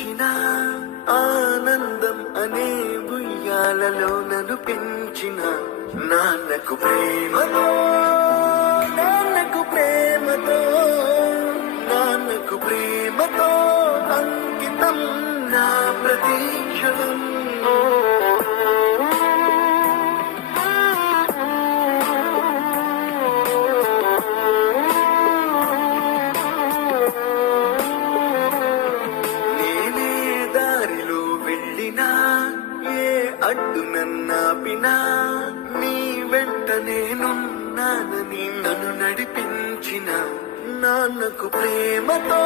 ఊగించిన ఆనందం అనే ఉయ్యాలలో నన్ను పెంచిన నాన్నకు ప్రేమతో నాన్నకు ప్రేమతో నాన్నకు ప్రేమతో అంకితం నా ప్రతీక్షణం. నేనే దారిలో వెళ్ళినా ఏ అడ్డు నన్నాపినా నీ వెంట నేనున్నానని నన్ను నడిపించిన నాన్నకు ప్రేమతో